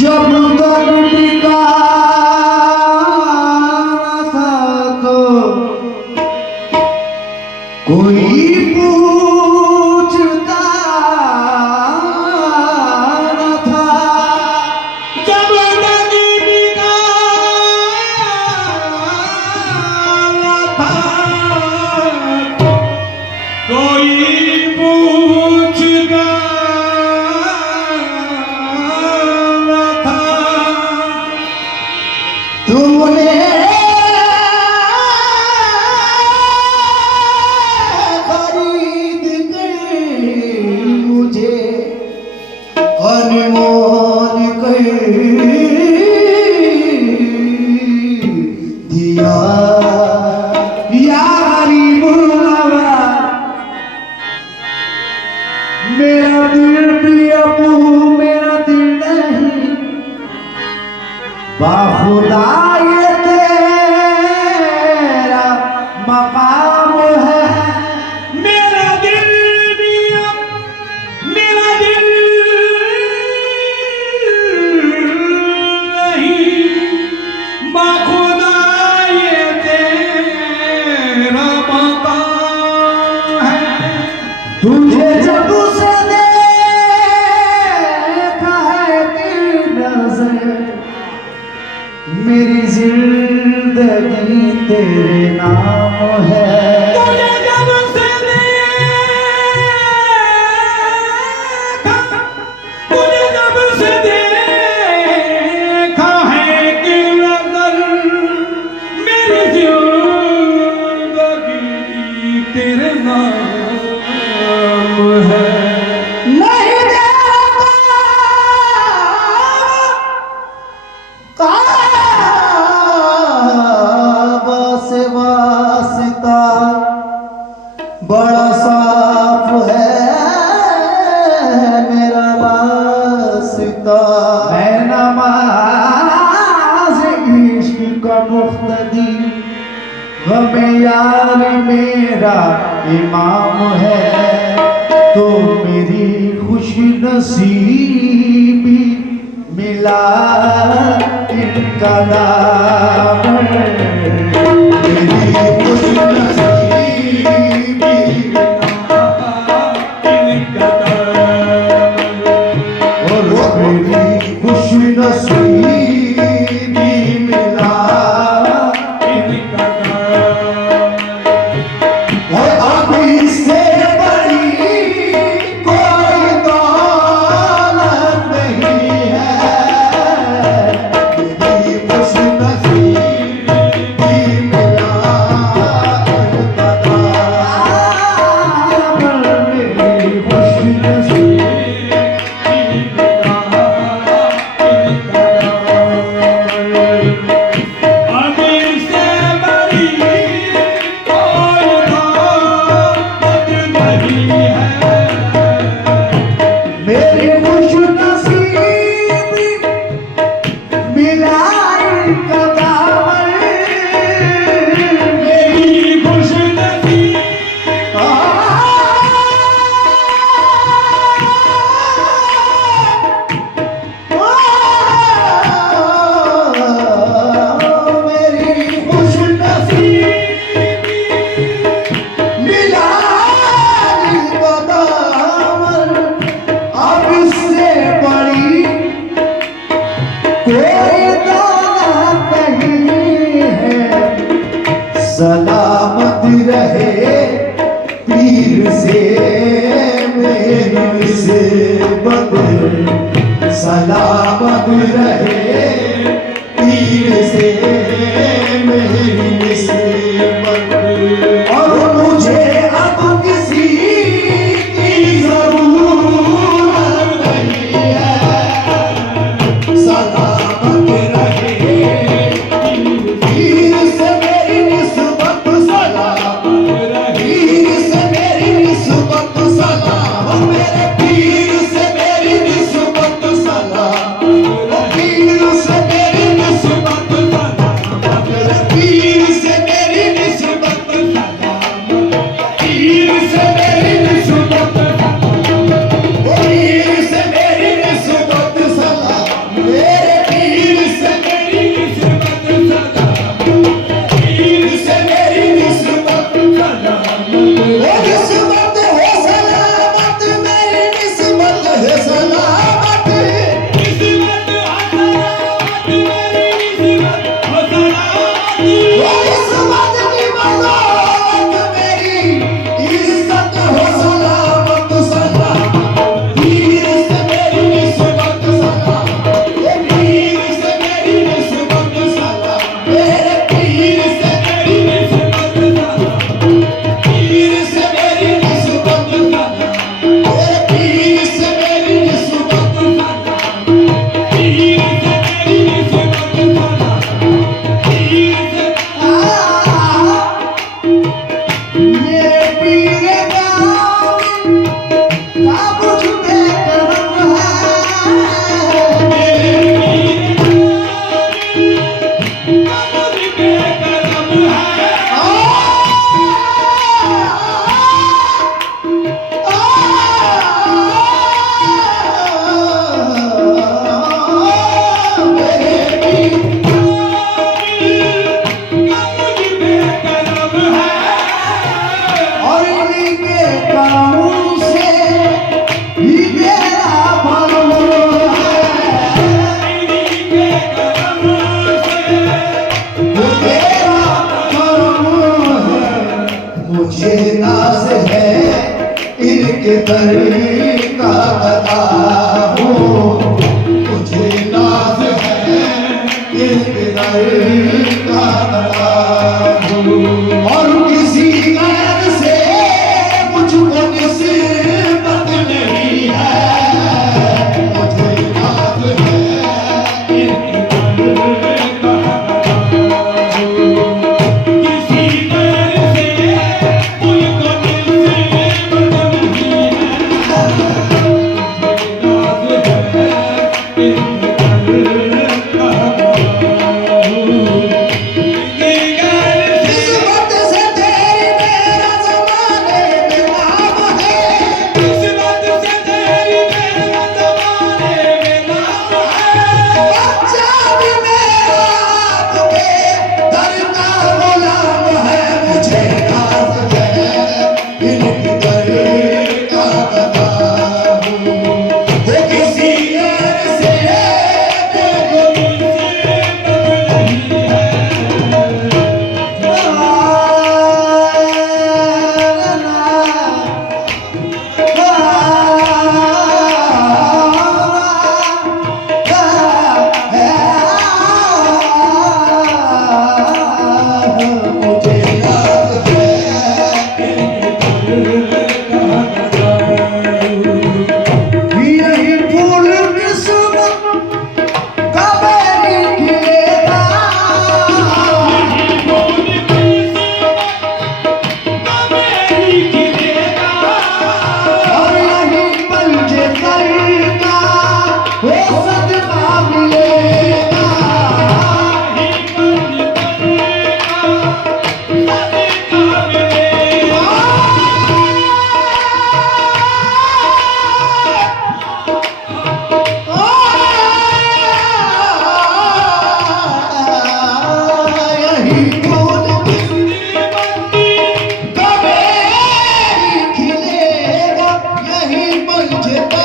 जब तक टिका था तो कोई पूछता न था। जब तक टिका था कोई पूछता न था। तुमने खरीद कर मुझे अनमोल कर दिया। यारी बुलावा मेरा दिल भी अपू मेरा दिल नहीं बाखुदा ये तेरा मकाम है। मेरा दिल भी अब मेरा दिल नहीं बाखुदा ये तेरा मकाम है। तुझे जब से देखा है कि नजर मेरी जिंदगी तेरे नाम है। तुझे जब से देखा तुझे जब से देखा है कि नजर मेरी जिंदगी तेरे नाम है। नहीं देता काबा से वास्ता बड़ा साफ है मेरा रास्ता। मैं नमाज इश्क का मुख्तदी गमे यार मेरा इमाम है। तो मेरी खुश नसीबी मिला इनका नाम है। मेरी खुश नसीबी और मेरी खुश नसीबी मिला और अब इससे बड़ी कोई दौलत नहीं है। मेरी खुश नसीबी मिला इनका नाम। मेरी खुश नसीबी अभी से बड़ी कोई दौलत नहीं है। मेरी खुश नसीबी मिला इनका दामन। मेरी खुश नसीबी मेरी खुश नसीबी मिला इनका दामन। अब इससे बड़ी कोई दौलत नहीं है। सलामत रहे पीर से मेरी निस्बत। सलामत रहे पीर से मेरी निस्बत। और मुझे अब किसी की जरूरत नहीं है। सलामत रहे पीर से मेरी निस्बत। सलामत पीर से मेरी निस्बत। सलाम मेरे पीर से मेरी निस्बत। सलाम पीर इनके दर का गदा हूँ, मुझे नाज है इनके दर का गदा हूँ। और किसी गैर से मुझको निस्बत नहीं है, मुझे नाज है इनके दर का गदा हूँ। किसी दर से मुझको निस्बत नहीं है, नाज है इन का किस्मत से तेरी मेरा ज़माने में नाम है, किस्मत से तेरी मेरा ज़माने में नाम है। बच्चा भी मेरा आपके दर का गुलाम है, मुझे नाज है इनकी दर का गदा हूँ। वो किसी और से कोई निस्बत नहीं है, यही फूल किस्मत कब खिलेगा, कौन किस्मत मेरी खिलेगा, और यही पंजे का वो सदमा मिलेगा। यही फूल कबेरी खिलेगा, यही मंजर का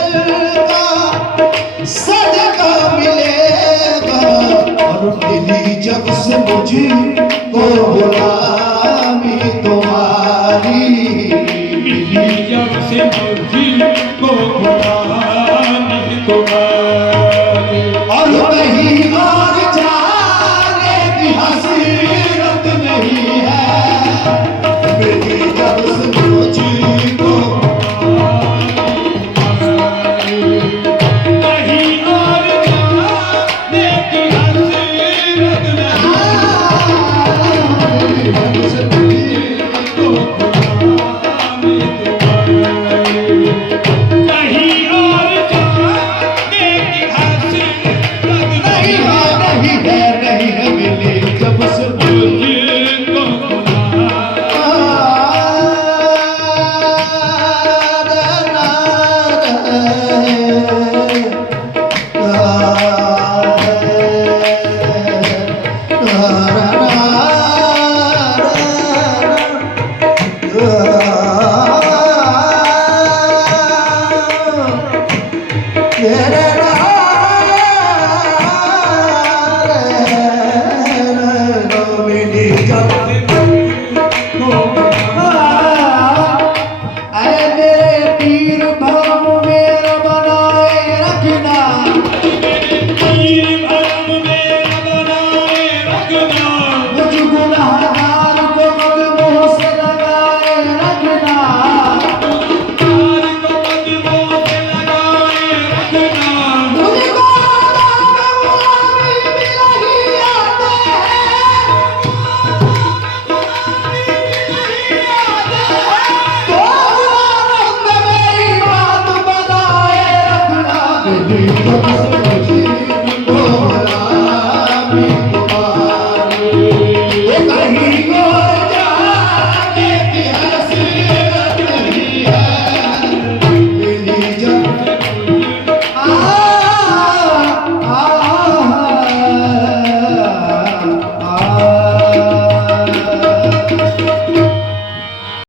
सदका मिलेगा। और मिली जब से मुझको गुलामी तुम्हारी, मिली जब से मुझको गुलामी तुम्हारी, और कहीं और जाने की हसीरत नहीं है, मिली जब से मुझको कहीं और जाने की हसरत नहीं, जब से गुलामी तुम्हारी।